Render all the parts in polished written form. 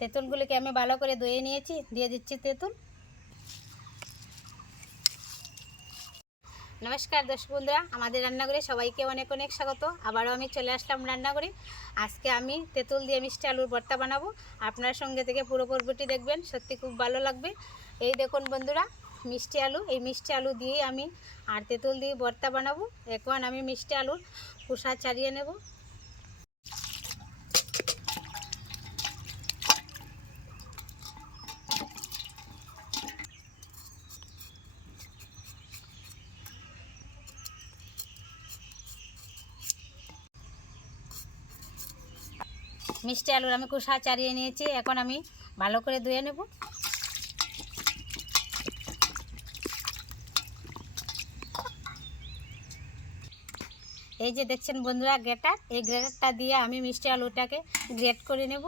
তেঁতুলগুলিকে আমি ভালো করে ধুয়ে নিয়েছি, দিয়ে দিচ্ছি তেঁতুল। নমস্কার দর্শক বন্ধুরা, আমাদের রান্নাঘরে সবাইকে অনেক অনেক স্বাগত। আবারও আমি চলে আসলাম রান্নাঘরে। আজকে আমি তেঁতুল দিয়ে মিষ্টি আলুর ভর্তা বানাবো। আপনার সঙ্গে থেকে পুরো পর্বটি দেখবেন, সত্যি খুব ভালো লাগবে। এই দেখুন বন্ধুরা, মিষ্টি আলু, এই মিষ্টি আলু দিয়েই আমি আর তেঁতুল দিয়ে ভর্তা বানাবো। এখন আমি মিষ্টি আলুর খোসা ছাড়িয়ে নেব। মিষ্টি আলুর আমি খোসা ছাড়িয়ে নিয়েছি, এখন আমি ভালো করে ধুয়ে নেব। এই যে দেখছেন বন্ধুরা গ্রেটার, এই গ্রেটারটা দিয়ে আমি মিষ্টি আলুটাকে গ্রেট করে নেব।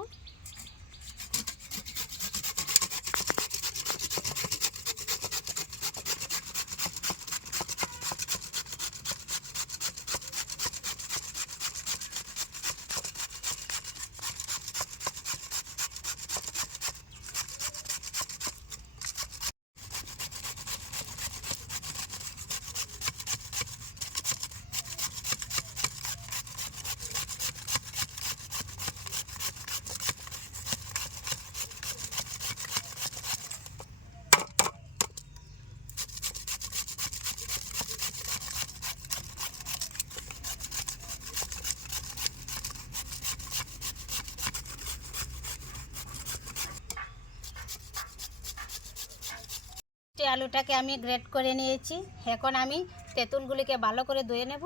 আলুটাকে আমি গ্রেট করে নিয়েছি, এখন আমি তেঁতুলগুলিকে ভালো করে ধুয়ে নেব।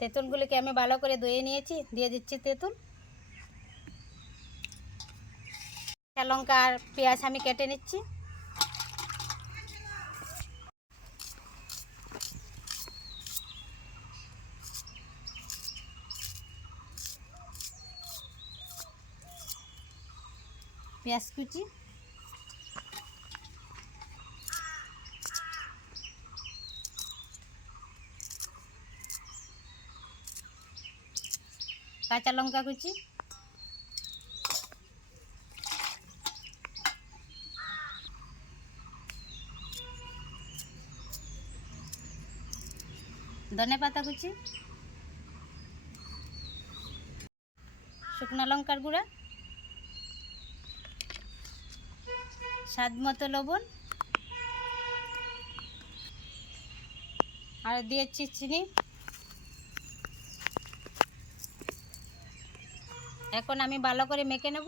তেঁতুলগুলিকে আমি ভালো করে ধুয়ে নিয়েছি, দিয়ে দিচ্ছি তেঁতুল। লঙ্কা আর পেঁয়াজ আমি কেটে নিচ্ছি। পেঁয়াজ কুচি, কাঁচা লঙ্কা কুচি, ধনে পাতা কুচি, শুকনো লঙ্কার গুঁড়া, স্বাদ মতো লবণ, আর দিয়েছি চিনি। এখন আমি ভালো করে মেখে নেব।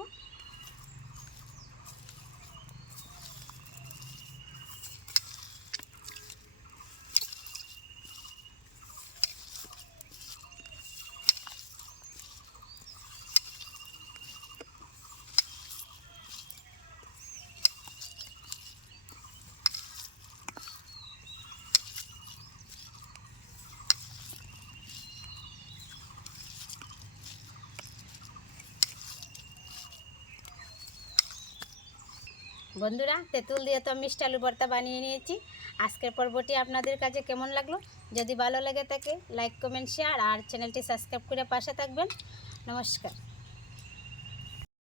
বন্ধুরা, তেঁতুল দিয়ে তো মিষ্টি আলু ভর্তা বানিয়ে নিয়েছি। আজকের পর্বটি আপনাদের কাছে কেমন লাগলো? যদি ভালো লেগে থাকে লাইক, কমেন্ট, শেয়ার আর চ্যানেলটি সাবস্ক্রাইব করে পাশে থাকবেন। নমস্কার।